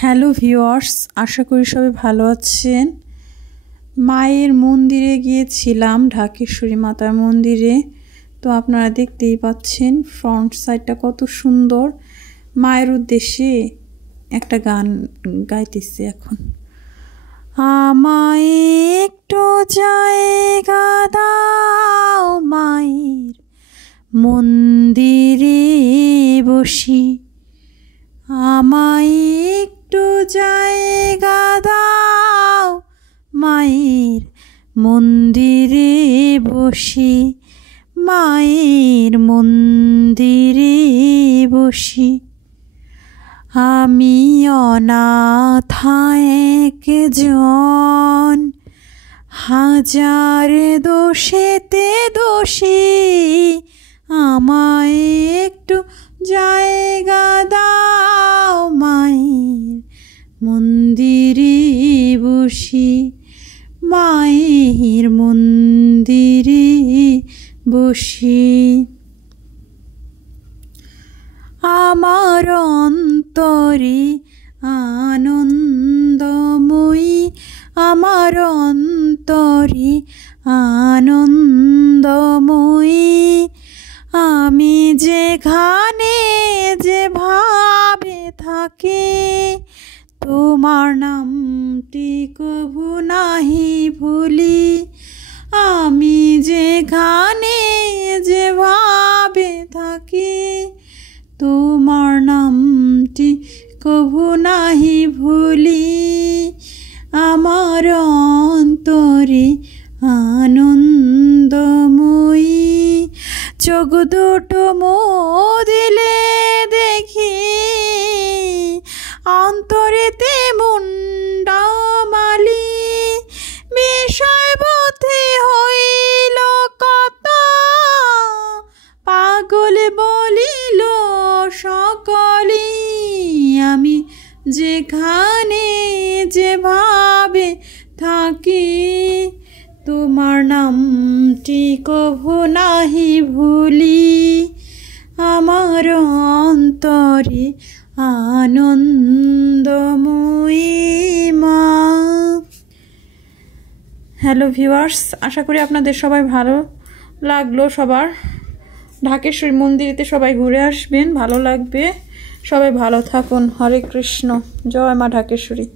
Hello viewers, আশা করি সবাই ভালো আছেন। মায়ের মন্দিরে গিয়েছিলাম, ঢাকেশ্বরী মাতার মন্দিরে। তো আপনারা দেখতেই পাচ্ছেন ফ্রন্ট সাইডটা কত সুন্দর। মায়ের উদ্দেশ্যে একটা গান গাইতেছে এখন। আমায় একটু জায়গা দাও মায়ের মন্দিরে বসি, আমায় একটু জায়গা দাও মায়ের মন্দিরে বসি, মায়ের মন্দিরে বসি। আমি অনাথ একজন, হাজার দোষেতে দোষী, আমায় একটু জায়গা দাও মায়ের মন্দিরে বসি, মায়ের মন্দিরে বসি। আমার অন্তরে আনন্দময়ী, আমার অন্তরে আনন্দময়ী, আমি যেখানে যেভাবে থাকি, তোমার নামটি কভু নাহি ভুলি। আমি যেখানে যেভাবে থাকি, তোমার নামটি কভু নাহি ভুলি। আমার অন্তরে আনন্দময়ী, চোখ দুটো মুদিলে দেখি, অন্তরেতে মুন্ডামালি, বিষয় বুদ্ধি হইল কত, পাগল বলিল সকলি। আমি যেখানে যেভাবে থাকি, তোমার নামটি কভু নাহি ভুলি। আমার অন্তরে আনন্দময়ী মা। হ্যালো ভিউয়ার্স, আশা করি আপনাদের সবাই ভালো লাগলো। সবার ঢাকেশ্বরী মন্দিরেতে সবাই ঘুরে আসবেন, ভালো লাগবে। সবাই ভালো থাকুন। হরে কৃষ্ণ, জয় মা ঢাকেশ্বরী।